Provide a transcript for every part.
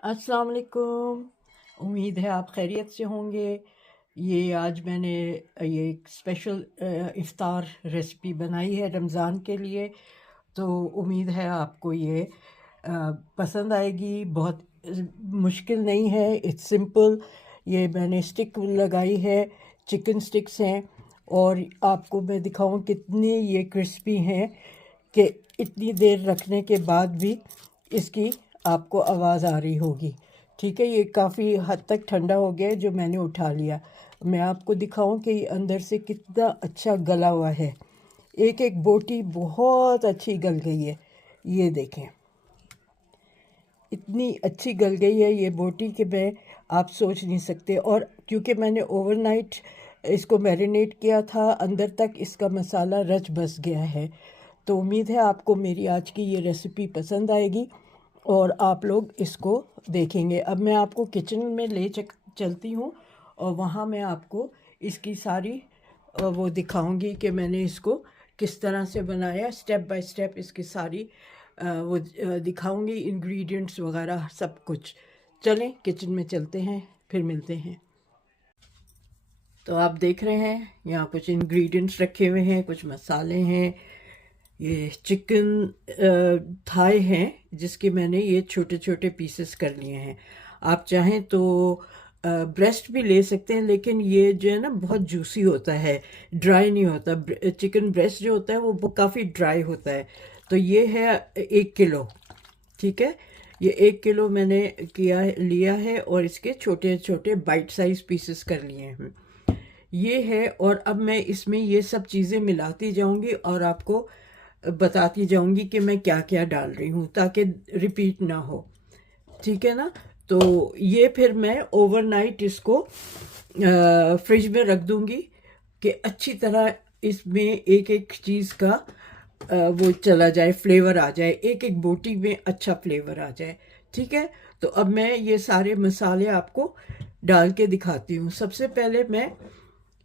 अस्सलाम वालेकुम। उम्मीद है आप खैरियत से होंगे। ये आज मैंने ये एक स्पेशल इफ़्तार रेसिपी बनाई है रमज़ान के लिए। तो उम्मीद है आपको ये पसंद आएगी। बहुत मुश्किल नहीं है, इट्स सिंपल। ये मैंने स्टिक लगाई है, चिकन स्टिक्स हैं, और आपको मैं दिखाऊं कितनी ये क्रिस्पी हैं कि इतनी देर रखने के बाद भी इसकी आपको आवाज़ आ रही होगी। ठीक है, ये काफ़ी हद तक ठंडा हो गया है जो मैंने उठा लिया। मैं आपको दिखाऊं कि ये अंदर से कितना अच्छा गला हुआ है। एक एक बोटी बहुत अच्छी गल गई है। ये देखें, इतनी अच्छी गल गई है ये बोटी कि मैं आप सोच नहीं सकते। और क्योंकि मैंने ओवरनाइट इसको मैरिनेट किया था, अंदर तक इसका मसाला रच बस गया है। तो उम्मीद है आपको मेरी आज की ये रेसिपी पसंद आएगी और आप लोग इसको देखेंगे। अब मैं आपको किचन में चलती हूँ और वहाँ मैं आपको इसकी सारी वो दिखाऊंगी कि मैंने इसको किस तरह से बनाया। स्टेप बाय स्टेप इसकी सारी वो दिखाऊंगी, इंग्रेडिएंट्स वगैरह सब कुछ। चलें किचन में चलते हैं, फिर मिलते हैं। तो आप देख रहे हैं यहाँ कुछ इंग्रेडिएंट्स रखे हुए हैं, कुछ मसाले हैं। ये चिकन थाई हैं जिसके मैंने ये छोटे छोटे पीसेस कर लिए हैं। आप चाहें तो ब्रेस्ट भी ले सकते हैं, लेकिन ये जो है ना बहुत जूसी होता है, ड्राई नहीं होता। चिकन ब्रेस्ट जो होता है वो काफ़ी ड्राई होता है। तो ये है 1 किलो। ठीक है, ये 1 किलो मैंने लिया है और इसके छोटे छोटे बाइट साइज पीसेस कर लिए हैं। ये है, और अब मैं इसमें ये सब चीज़ें मिलाती जाऊंगी और आपको बताती जाऊंगी कि मैं क्या क्या डाल रही हूँ ताकि रिपीट ना हो। ठीक है ना। तो ये फिर मैं ओवरनाइट इसको फ्रिज में रख दूंगी कि अच्छी तरह इसमें एक एक चीज़ का वो चला जाए, फ्लेवर आ जाए, एक एक बोटी में अच्छा फ्लेवर आ जाए। ठीक है, तो अब मैं ये सारे मसाले आपको डाल के दिखाती हूँ। सबसे पहले मैं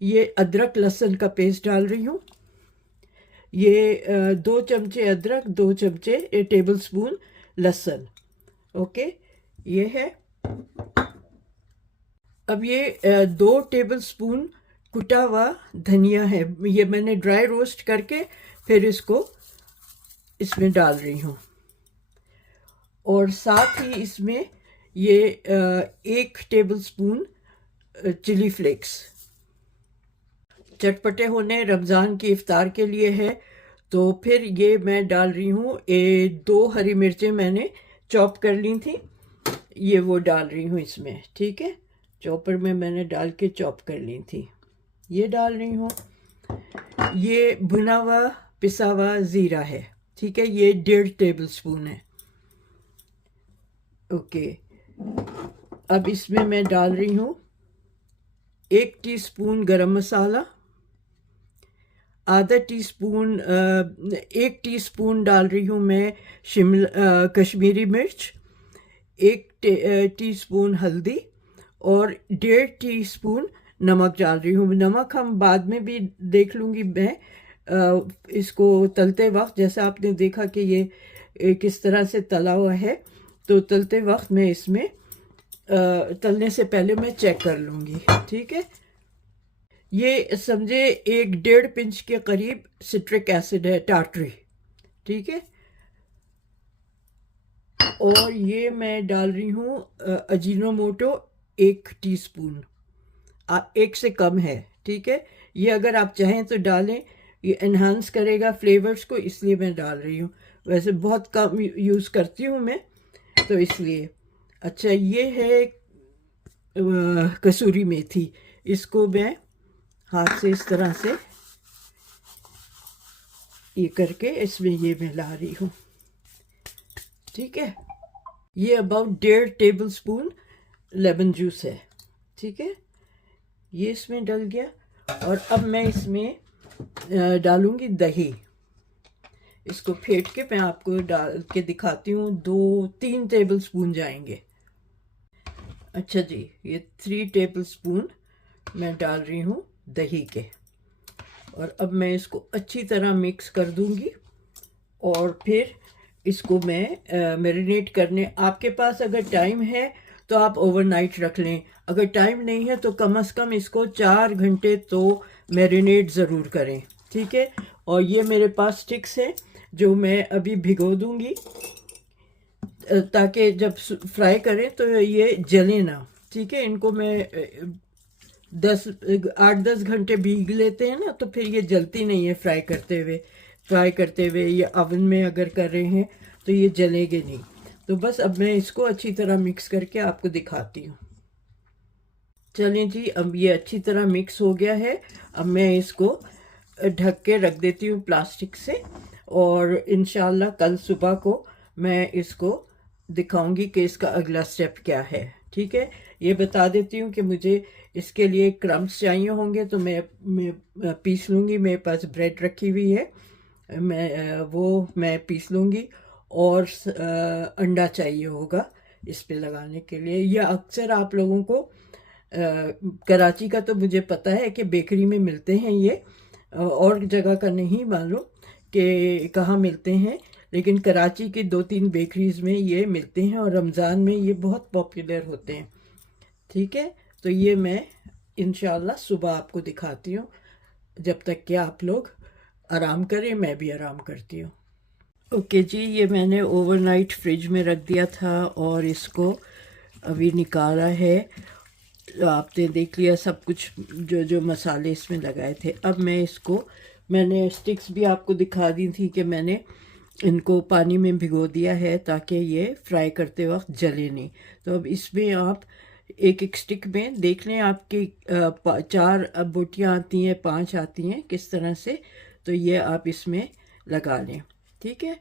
ये अदरक लहसुन का पेस्ट डाल रही हूँ। ये 2 चमचे अदरक, 2 चमचे टेबल स्पून लहसुन। ओके, ये है। अब ये 2 टेबल स्पून कुटा हुआ धनिया है। ये मैंने ड्राई रोस्ट करके फिर इसको इसमें डाल रही हूँ। और साथ ही इसमें ये 1 टेबल स्पून चिली फ्लेक्स। चटपटे होने रमज़ान की इफ्तार के लिए है। तो फिर ये मैं डाल रही हूँ 2 हरी मिर्चें मैंने चॉप कर ली थी, ये वो डाल रही हूँ इसमें। ठीक है, चॉपर में मैंने डाल के चॉप कर ली थी, ये डाल रही हूँ। ये भुना हुआ पिसा हुआ ज़ीरा है। ठीक है, ये 1.5 टेबल स्पून है। ओके, अब इसमें मैं डाल रही हूँ 1 टीस्पून गरम मसाला, आधा टीस्पून 1 टीस्पून डाल रही हूँ मैं कश्मीरी मिर्च, 1 टीस्पून हल्दी और 1.5 टीस्पून नमक डाल रही हूँ। नमक हम बाद में भी देख लूँगी मैं इसको तलते वक्त। जैसा आपने देखा कि ये किस तरह से तला हुआ है, तो तलते वक्त मैं इसमें तलने से पहले मैं चेक कर लूँगी। ठीक है, ये समझे 1-1.5 पिंच के करीब सिट्रिक एसिड है, टार्टरी। ठीक है, और ये मैं डाल रही हूँ अजीनोमोटो 1 टीस्पून, 1 से कम है। ठीक है, ये अगर आप चाहें तो डालें, ये एनहांस करेगा फ्लेवर्स को, इसलिए मैं डाल रही हूँ। वैसे बहुत कम यूज़ करती हूँ मैं, तो इसलिए। अच्छा, ये है कसूरी मेथी। इसको मैं हाथ से इस तरह से ये करके इसमें ये मिला रही हूँ। ठीक है, ये about 1.5 table spoon lemon juice है। ठीक है, ये इसमें डल गया। और अब मैं इसमें डालूंगी दही। इसको फेंट के मैं आपको डाल के दिखाती हूँ। 2-3 टेबल स्पून जाएंगे। अच्छा जी, ये 3 टेबल स्पून मैं डाल रही हूँ दही के। और अब मैं इसको अच्छी तरह मिक्स कर दूंगी और फिर इसको मैं मैरिनेट करने, आपके पास अगर टाइम है तो आप ओवरनाइट रख लें, अगर टाइम नहीं है तो कम से कम इसको 4 घंटे तो मैरिनेट ज़रूर करें। ठीक है, और ये मेरे पास स्टिक्स हैं जो मैं अभी भिगो दूंगी ताकि जब फ्राई करें तो ये जले ना। ठीक है, इनको मैं 8-10 घंटे भीग लेते हैं ना, तो फिर ये जलती नहीं है फ्राई करते हुए ये ओवन में अगर कर रहे हैं तो ये जलेंगे नहीं। तो बस अब मैं इसको अच्छी तरह मिक्स करके आपको दिखाती हूँ। चलें जी, अब ये अच्छी तरह मिक्स हो गया है। अब मैं इसको ढक के रख देती हूँ प्लास्टिक से, और इंशाल्लाह कल सुबह को मैं इसको दिखाऊंगी कि इसका अगला स्टेप क्या है। ठीक है, ये बता देती हूँ कि मुझे इसके लिए क्रम्स चाहिए होंगे, तो मैं पीस लूँगी। मेरे पास ब्रेड रखी हुई है, मैं पीस लूँगी। और अंडा चाहिए होगा इस पे लगाने के लिए। यह अक्सर आप लोगों को कराची का तो मुझे पता है कि बेकरी में मिलते हैं ये, और जगह का नहीं मालूम कि कहाँ मिलते हैं, लेकिन कराची की 2-3 बेकरीज में ये मिलते हैं और रमज़ान में ये बहुत पॉपुलर होते हैं। ठीक है, तो ये मैं इंशाल्लाह सुबह आपको दिखाती हूँ। जब तक कि आप लोग आराम करें, मैं भी आराम करती हूँ। ओके जी, ये मैंने ओवरनाइट फ्रिज में रख दिया था और इसको अभी निकाला है। आपने देख लिया सब कुछ, जो जो मसाले इसमें लगाए थे। अब मैंने स्टिक्स भी आपको दिखा दी थी कि मैंने इनको पानी में भिगो दिया है ताकि ये फ्राई करते वक्त जले नहीं। तो अब इसमें आप एक एक स्टिक में देख लें, आपकी 4 बोटियाँ आती हैं, 5 आती हैं, किस तरह से, तो ये आप इसमें लगा लें। ठीक है,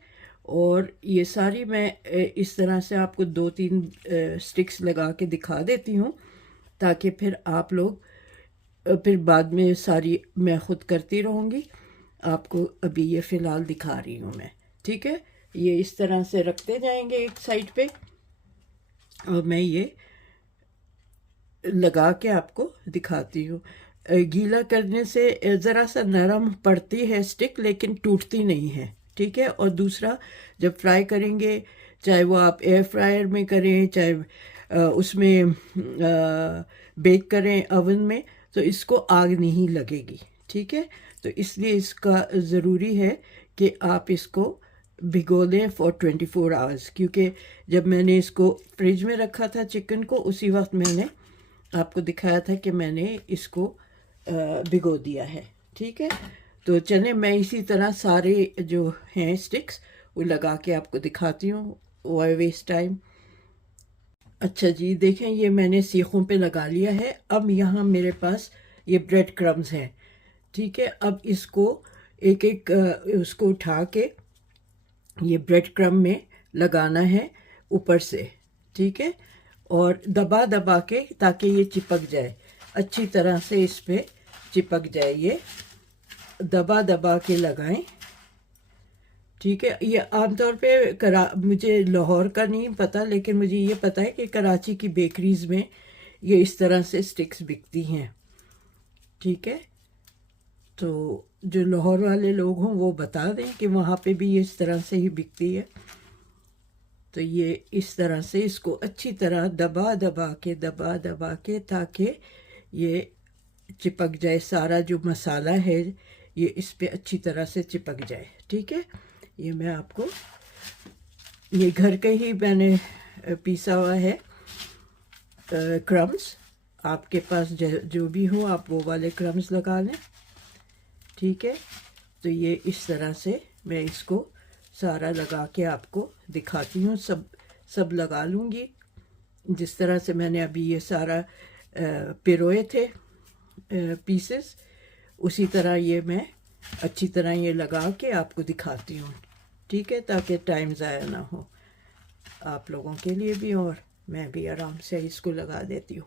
और ये सारी मैं इस तरह से आपको 2-3 स्टिक्स लगा के दिखा देती हूँ, ताकि फिर आप लोग फिर बाद में सारी मैं ख़ुद करती रहूँगी। आपको अभी ये फ़िलहाल दिखा रही हूँ मैं। ठीक है, ये इस तरह से रखते जाएंगे एक साइड पे, और मैं ये लगा के आपको दिखाती हूँ। गीला करने से ज़रा सा नरम पड़ती है स्टिक, लेकिन टूटती नहीं है। ठीक है, और दूसरा, जब फ्राई करेंगे, चाहे वो आप एयर फ्रायर में करें, चाहे उसमें बेक करें ओवन में, तो इसको आग नहीं लगेगी। ठीक है, तो इसलिए इसका ज़रूरी है कि आप इसको भिगो दें फॉर 24 आवर्स, क्योंकि जब मैंने इसको फ्रिज में रखा था चिकन को, उसी वक्त मैंने आपको दिखाया था कि मैंने इसको भिगो दिया है। ठीक है, तो चलें मैं इसी तरह सारे जो हैं स्टिक्स वो लगा के आपको दिखाती हूँ, वाई वेस्ट टाइम। अच्छा जी, देखें ये मैंने सीखों पे लगा लिया है। अब यहाँ मेरे पास ये ब्रेड क्रम्स हैं। ठीक है, अब इसको एक एक उसको उठा के ये ब्रेड क्रम्ब में लगाना है ऊपर से। ठीक है, और दबा दबा के ताकि ये चिपक जाए, अच्छी तरह से इस पे चिपक जाए, ये दबा दबा के लगाएं। ठीक है, ये आमतौर पे मुझे लाहौर का नहीं पता, लेकिन मुझे ये पता है कि कराची की बेकरीज में ये इस तरह से स्टिक्स बिकती हैं। ठीक है, तो जो लाहौर वाले लोग हों वो बता दें कि वहाँ पे भी ये इस तरह से ही बिकती है। तो ये इस तरह से इसको अच्छी तरह दबा दबा के ताकि ये चिपक जाए, सारा जो मसाला है ये इस पे अच्छी तरह से चिपक जाए। ठीक है, ये मैं आपको, ये घर के ही मैंने पीसा हुआ है क्रम्स। आपके पास जो भी हो आप वो वाले क्रम्स लगा लें। ठीक है, तो ये इस तरह से मैं इसको सारा लगा के आपको दिखाती हूँ। सब लगा लूँगी जिस तरह से मैंने अभी ये सारा पिरोए थे पीसेस, उसी तरह ये मैं अच्छी तरह ये लगा के आपको दिखाती हूँ। ठीक है, ताकि टाइम ज़ाया ना हो आप लोगों के लिए भी, और मैं भी आराम से इसको लगा देती हूँ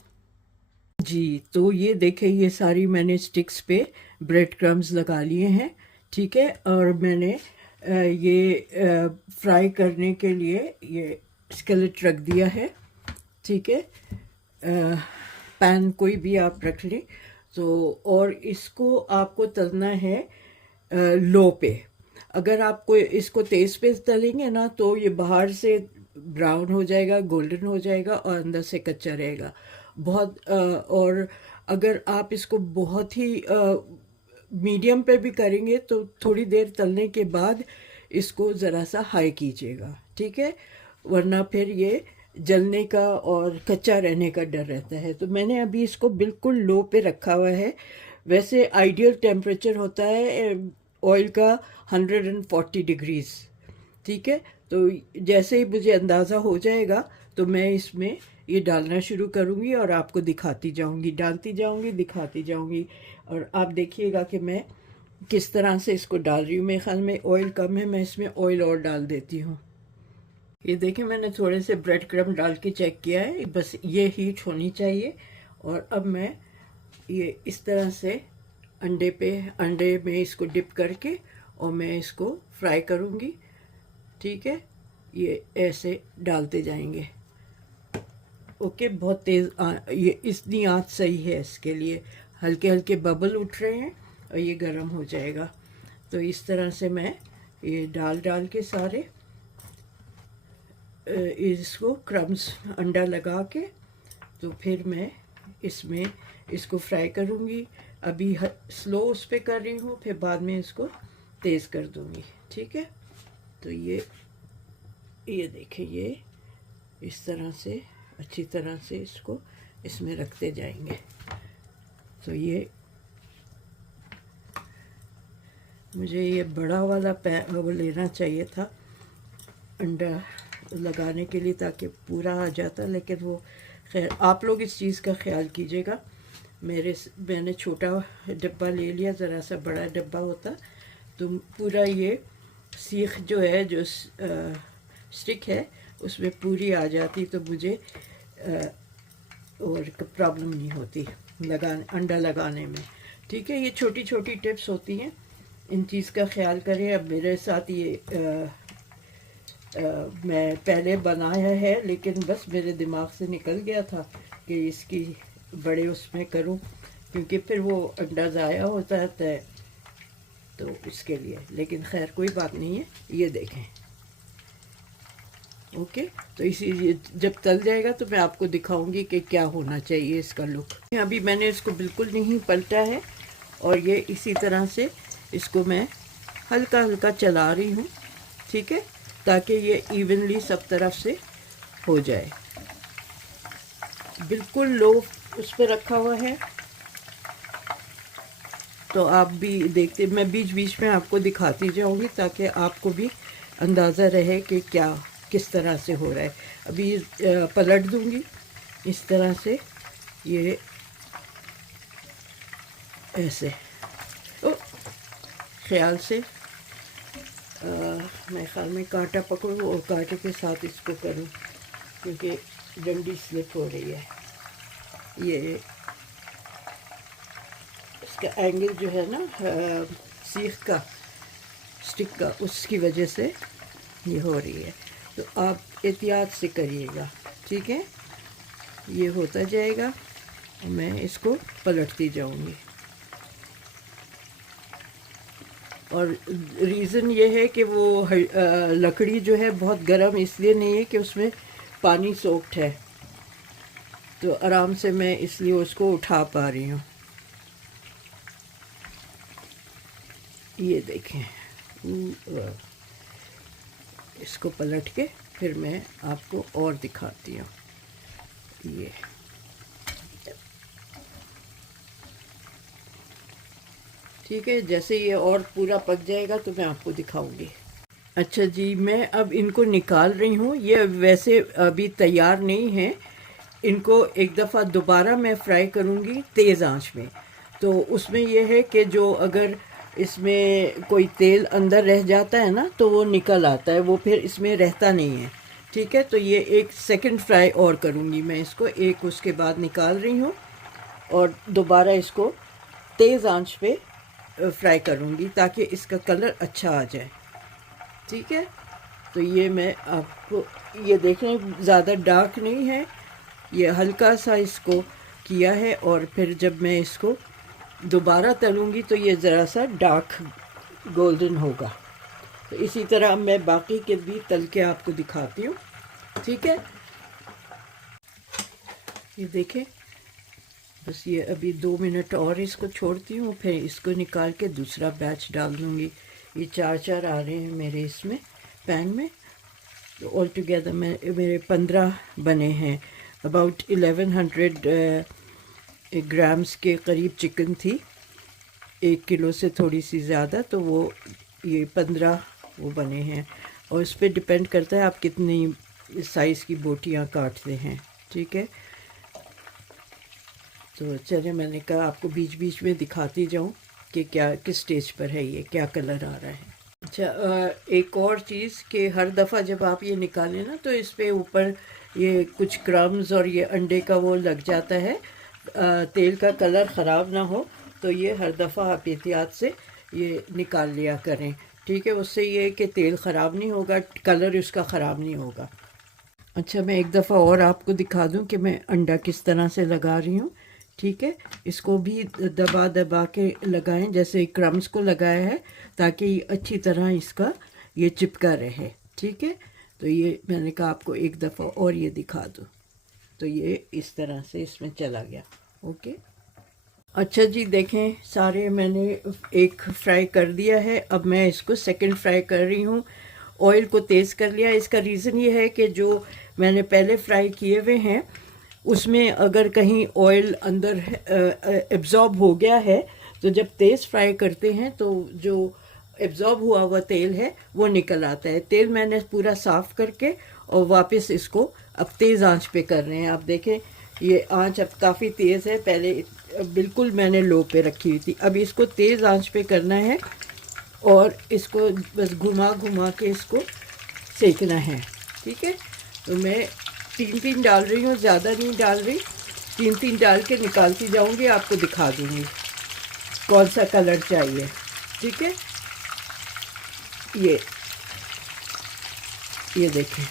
जी। तो ये देखें, ये सारी मैंने स्टिक्स पे ब्रेड क्रम्स लगा लिए हैं। ठीक है, और मैंने ये फ्राई करने के लिए ये स्केलेट रख दिया है। ठीक है, पैन कोई भी आप रख लें तो, और इसको आपको तलना है लो पे। अगर आपको इसको तेज़ पे तलेंगे ना तो ये बाहर से ब्राउन हो जाएगा, गोल्डन हो जाएगा और अंदर से कच्चा रहेगा बहुत। और अगर आप इसको बहुत ही मीडियम पे भी करेंगे तो थोड़ी देर तलने के बाद इसको ज़रा सा हाई कीजिएगा, ठीक है, वरना फिर ये जलने का और कच्चा रहने का डर रहता है। तो मैंने अभी इसको बिल्कुल लो पे रखा हुआ है। वैसे आइडियल टेम्परेचर होता है ऑयल का 140 डिग्रीज़, ठीक है। तो जैसे ही मुझे अंदाज़ा हो जाएगा तो मैं इसमें ये डालना शुरू करूँगी और आपको दिखाती जाऊँगी, डालती जाऊँगी, दिखाती जाऊँगी। और आप देखिएगा कि मैं किस तरह से इसको डाल रही हूँ। मेरे ख्याल में ऑयल कम है, मैं इसमें ऑयल और डाल देती हूँ। ये देखिए मैंने थोड़े से ब्रेड क्रम्ब डाल के चेक किया है, बस ये हीट होनी चाहिए। और अब मैं ये इस तरह से अंडे में इसको डिप करके और मैं इसको फ्राई करूँगी, ठीक है। ये ऐसे डालते जाएंगे, ओके। बहुत तेज़ ये इतनी आंच सही है इसके लिए। हल्के हल्के बबल उठ रहे हैं और ये गर्म हो जाएगा। तो इस तरह से मैं ये डाल के सारे इसको क्रम्स अंडा लगा के तो फिर मैं इसमें इसको फ्राई करूँगी। अभी स्लो उस पे कर रही हूँ, फिर बाद में इसको तेज़ कर दूँगी, ठीक है। तो ये देखें, ये इस तरह से अच्छी तरह से इसको इसमें रखते जाएंगे। तो ये मुझे ये बड़ा वाला वो लेना चाहिए था अंडा लगाने के लिए ताकि पूरा आ जाता, लेकिन वो खैर आप लोग इस चीज़ का ख्याल कीजिएगा। मैंने छोटा डब्बा ले लिया, ज़रा सा बड़ा डब्बा होता तो पूरा ये सीख जो है जो स्टिक है उसमें पूरी आ जाती, तो मुझे और प्रॉब्लम नहीं होती अंडा लगाने में, ठीक है। ये छोटी छोटी टिप्स होती हैं, इन चीज़ का ख्याल करें। अब मेरे साथ ये मैं पहले बनाया है लेकिन बस मेरे दिमाग से निकल गया था कि इसकी बड़े उसमें करूं, क्योंकि फिर वो अंडा ज़ाया होता है तो इसके लिए। लेकिन खैर कोई बात नहीं है, ये देखें, ओके। तो इसी जब तल जाएगा तो मैं आपको दिखाऊंगी कि क्या होना चाहिए इसका लुक। अभी मैंने इसको बिल्कुल नहीं पलटा है और ये इसी तरह से इसको मैं हल्का हल्का चला रही हूँ, ठीक है, ताकि ये इवनली सब तरफ से हो जाए। बिल्कुल लो उस पर रखा हुआ है, तो आप भी देखते, मैं बीच बीच में आपको दिखाती जाऊंगी ताकि आपको भी अंदाज़ा रहे कि क्या किस तरह से हो रहा है। अभी पलट दूंगी इस तरह से, ये ऐसे तो ख्याल से मैं ख्याल में कांटा पकड़ूँ और कांटे के साथ इसको करूँ, क्योंकि डंडी स्लिप हो रही है। ये इसका एंगल जो है ना सीख का स्टिक का, उसकी वजह से ये हो रही है। तो आप एहतियात से करिएगा, ठीक है। ये होता जाएगा और मैं इसको पलटती जाऊंगी। और रीज़न ये है कि वो लकड़ी जो है बहुत गर्म इसलिए नहीं है कि उसमें पानी सोक्ड है, तो आराम से मैं इसलिए उसको उठा पा रही हूँ। ये देखें, इसको पलट के फिर मैं आपको और दिखाती हूँ। ये ठीक है, जैसे ये और पूरा पक जाएगा तो मैं आपको दिखाऊंगी। अच्छा जी, मैं अब इनको निकाल रही हूँ। ये वैसे अभी तैयार नहीं है, इनको एक दफ़ा दोबारा मैं फ्राई करूँगी तेज़ आंच में। तो उसमें यह है कि जो अगर इसमें कोई तेल अंदर रह जाता है ना तो वो निकल आता है, वो फिर इसमें रहता नहीं है, ठीक है। तो ये एक सेकंड फ्राई और करूँगी मैं इसको, एक उसके बाद निकाल रही हूँ और दोबारा इसको तेज़ आंच पे फ्राई करूँगी ताकि इसका कलर अच्छा आ जाए, ठीक है। तो ये मैं आपको ये देखें, ज़्यादा डार्क नहीं है, ये हल्का सा इसको किया है। और फिर जब मैं इसको दोबारा तलूँगी तो ये ज़रा सा डार्क गोल्डन होगा, तो इसी तरह मैं बाकी के भी तल के आपको दिखाती हूँ, ठीक है। ये देखें, बस ये अभी 2 मिनट और इसको छोड़ती हूँ, फिर इसको निकाल के दूसरा बैच डाल दूँगी। ये 4 आ रहे हैं मेरे इसमें पैन में। तो ऑल टुगेदर मेरे 15 बने हैं। अबाउट 1100 ग्राम्स के करीब चिकन थी, 1 किलो से थोड़ी सी ज़्यादा, तो वो ये 15 वो बने हैं। और इस पर डिपेंड करता है आप कितनी साइज़ की बोटियाँ काटते हैं, ठीक है। तो चलिए, मैंने कहा आपको बीच बीच में दिखाती जाऊं कि क्या किस स्टेज पर है, ये क्या कलर आ रहा है। अच्छा, एक और चीज़ कि हर दफ़ा जब आप ये निकालें ना, तो इस पे ऊपर ये कुछ क्रम्स और ये अंडे का वो लग जाता है। तेल का कलर ख़राब ना हो, तो ये हर दफ़ा आप एहतियात से ये निकाल लिया करें, ठीक है। उससे ये है कि तेल ख़राब नहीं होगा, कलर उसका ख़राब नहीं होगा। अच्छा, मैं एक दफ़ा और आपको दिखा दूं कि मैं अंडा किस तरह से लगा रही हूँ, ठीक है। इसको भी दबा दबा के लगाएं, जैसे क्रम्स को लगाया है, ताकि अच्छी तरह इसका ये चिपका रहे, ठीक है। तो ये मैंने कहा आपको एक दफ़ा और ये दिखा दूं। तो ये इस तरह से इसमें चला गया, ओके। अच्छा जी, देखें, सारे मैंने एक फ्राई कर दिया है। अब मैं इसको सेकंड फ्राई कर रही हूँ। ऑयल को तेज़ कर लिया। इसका रीज़न ये है कि जो मैंने पहले फ्राई किए हुए हैं उसमें अगर कहीं ऑयल अंदर एब्ज़ॉर्ब हो गया है, तो जब तेज़ फ्राई करते हैं तो जो एब्ज़ॉर्ब हुआ हुआ तेल है वो निकल आता है। तेल मैंने पूरा साफ़ करके और वापस इसको अब तेज़ आंच पे कर रहे हैं। आप देखें, ये आंच अब काफ़ी तेज़ है, पहले बिल्कुल मैंने लो पे रखी हुई थी। अब इसको तेज़ आंच पे करना है और इसको बस घुमा घुमा के इसको सेकना है, ठीक है। तो मैं 3 डाल रही हूँ, ज़्यादा नहीं डाल रही। 3 डाल के निकालती जाऊँगी, आपको दिखा दूँगी कौन सा कलर चाहिए, ठीक है। ये देखें,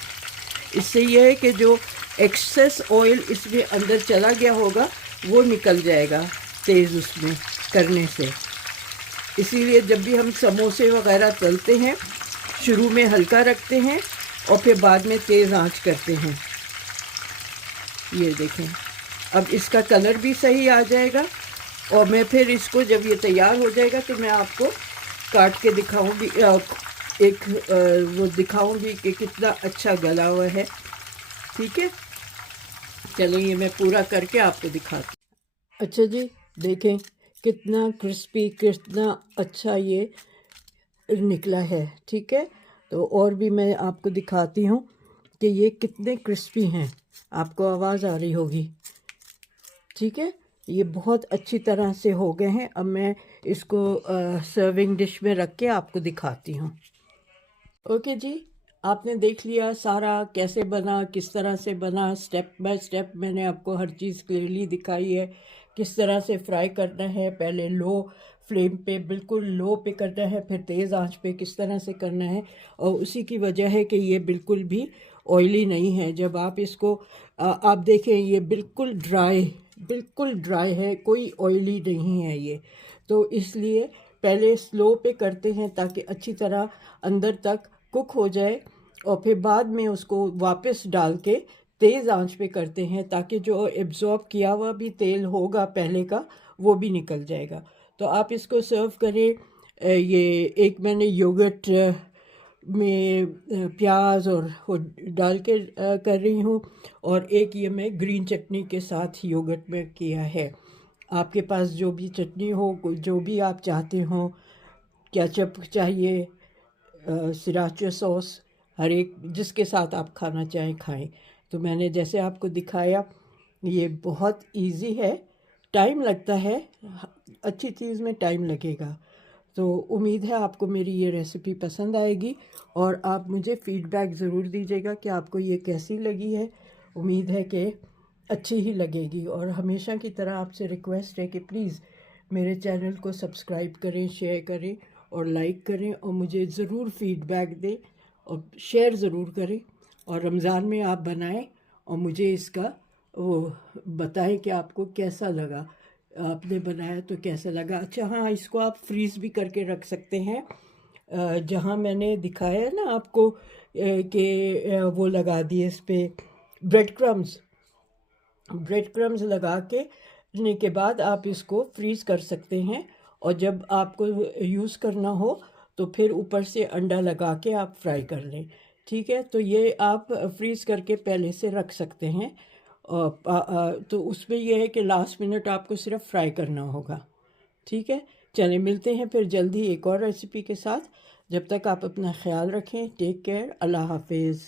इससे ये है कि जो एक्सेस ऑयल इसमें अंदर चला गया होगा वो निकल जाएगा तेज़ उसमें करने से। इसीलिए जब भी हम समोसे वगैरह तलते हैं, शुरू में हल्का रखते हैं और फिर बाद में तेज़ आंच करते हैं। ये देखें, अब इसका कलर भी सही आ जाएगा। और मैं फिर इसको जब ये तैयार हो जाएगा तो मैं आपको काट के दिखाऊंगी, वो दिखाऊंगी कि कितना अच्छा गला हुआ है, ठीक है। चलो, ये मैं पूरा करके आपको दिखाती हूँ। अच्छा जी, देखें कितना क्रिस्पी, कितना अच्छा ये निकला है, ठीक है। तो और भी मैं आपको दिखाती हूँ कि ये कितने क्रिस्पी हैं। आपको आवाज़ आ रही होगी, ठीक है। ये बहुत अच्छी तरह से हो गए हैं। अब मैं इसको सर्विंग डिश में रख के आपको दिखाती हूँ। ओके जी, आपने देख लिया सारा कैसे बना, किस तरह से बना। स्टेप बाय स्टेप मैंने आपको हर चीज़ क्लियरली दिखाई है। किस तरह से फ्राई करना है, पहले लो फ्लेम पे, बिल्कुल लो पे करना है, फिर तेज़ आंच पे किस तरह से करना है। और उसी की वजह है कि ये बिल्कुल भी ऑयली नहीं है। जब आप इसको आप देखें, ये बिल्कुल ड्राई है, कोई ऑयली नहीं है ये। तो इसलिए पहले स्लो पे करते हैं ताकि अच्छी तरह अंदर तक कुक हो जाए, और फिर बाद में उसको वापस डाल के तेज़ आंच पे करते हैं ताकि जो एब्ज़ॉर्ब किया हुआ भी तेल होगा पहले का वो भी निकल जाएगा। तो आप इसको सर्व करें। ये एक मैंने योगर्ट में प्याज और वो डाल के कर रही हूँ, और एक ये मैं ग्रीन चटनी के साथ योगर्ट में किया है। आपके पास जो भी चटनी हो, जो भी आप चाहते हो, केचप चाहिए, सिराचा सॉस, हर एक जिसके साथ आप खाना चाहें खाएं। तो मैंने जैसे आपको दिखाया, ये बहुत इजी है, टाइम लगता है, अच्छी चीज़ में टाइम लगेगा। तो उम्मीद है आपको मेरी ये रेसिपी पसंद आएगी, और आप मुझे फ़ीडबैक ज़रूर दीजिएगा कि आपको ये कैसी लगी है। उम्मीद है कि अच्छी ही लगेगी। और हमेशा की तरह आपसे रिक्वेस्ट है कि प्लीज़ मेरे चैनल को सब्सक्राइब करें, शेयर करें और लाइक करें, और मुझे ज़रूर फ़ीडबैक दें और शेयर ज़रूर करें। और रमज़ान में आप बनाएं और मुझे इसका वो बताएं कि आपको कैसा लगा, आपने बनाया तो कैसा लगा। अच्छा हाँ, इसको आप फ्रीज़ भी करके रख सकते हैं, जहाँ मैंने दिखाया है ना आपको कि वो लगा दिए इस पे ब्रेड क्रम्स लगा के बाद आप इसको फ्रीज़ कर सकते हैं। और जब आपको यूज़ करना हो तो फिर ऊपर से अंडा लगा के आप फ्राई कर लें। ठीक है, तो ये आप फ्रीज़ करके पहले से रख सकते हैं। तो उसमें यह है कि लास्ट मिनट आपको सिर्फ फ्राई करना होगा। ठीक है, चलिए मिलते हैं फिर जल्दी एक और रेसिपी के साथ। जब तक आप अपना ख्याल रखें। Take care. अल्लाह हाफिज़।